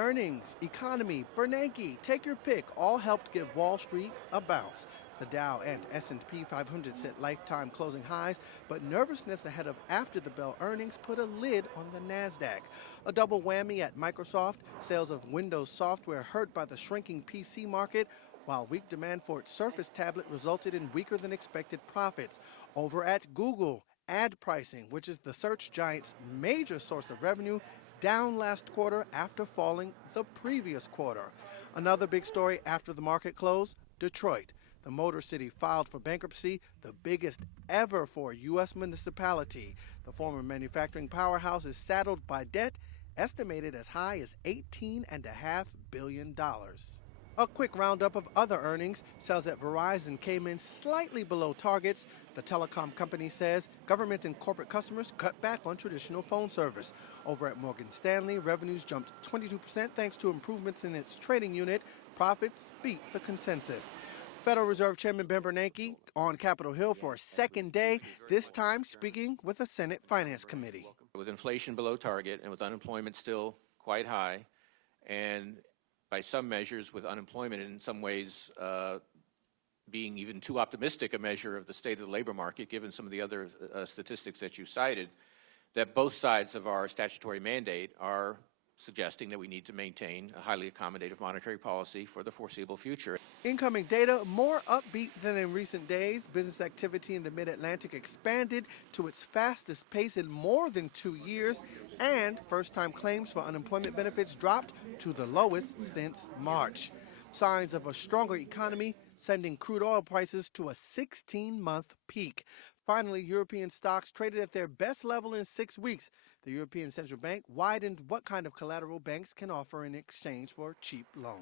Earnings, economy, Bernanke, take your pick, all helped give Wall Street a bounce. The Dow and S&P 500 set lifetime closing highs, but nervousness ahead of after-the-bell earnings put a lid on the Nasdaq. A double whammy at Microsoft, sales of Windows software hurt by the shrinking PC market, while weak demand for its Surface tablet resulted in weaker than expected profits. Over at Google, ad pricing, which is the search giant's major source of revenue, down last quarter after falling the previous quarter. Another big story after the market closed, Detroit. The Motor City filed for bankruptcy, the biggest ever for a U.S. municipality. The former manufacturing powerhouse is saddled by debt estimated as high as $18.5 billion. A quick roundup of other earnings. Sales at Verizon came in slightly below targets. The telecom company says government and corporate customers cut back on traditional phone service. Over at Morgan Stanley, revenues jumped 22% thanks to improvements in its trading unit. Profits beat the consensus. Federal Reserve Chairman Ben Bernanke on Capitol Hill for a second day, this time speaking with the Senate Finance Committee. With inflation below target and with unemployment still quite high, and by some measures with unemployment in some ways being even too optimistic a measure of the state of the labor market, given some of the other statistics that you cited, that both sides of our statutory mandate are suggesting that we need to maintain a highly accommodative monetary policy for the foreseeable future. Incoming data more upbeat than in recent days. Business activity in the Mid-Atlantic expanded to its fastest pace in more than 2 years, and first-time claims for unemployment benefits dropped to the lowest since March. Signs of a stronger economy sending crude oil prices to a 16-month peak. Finally, European stocks traded at their best level in 6 weeks. The European Central Bank widened what kind of collateral banks can offer in exchange for cheap loans.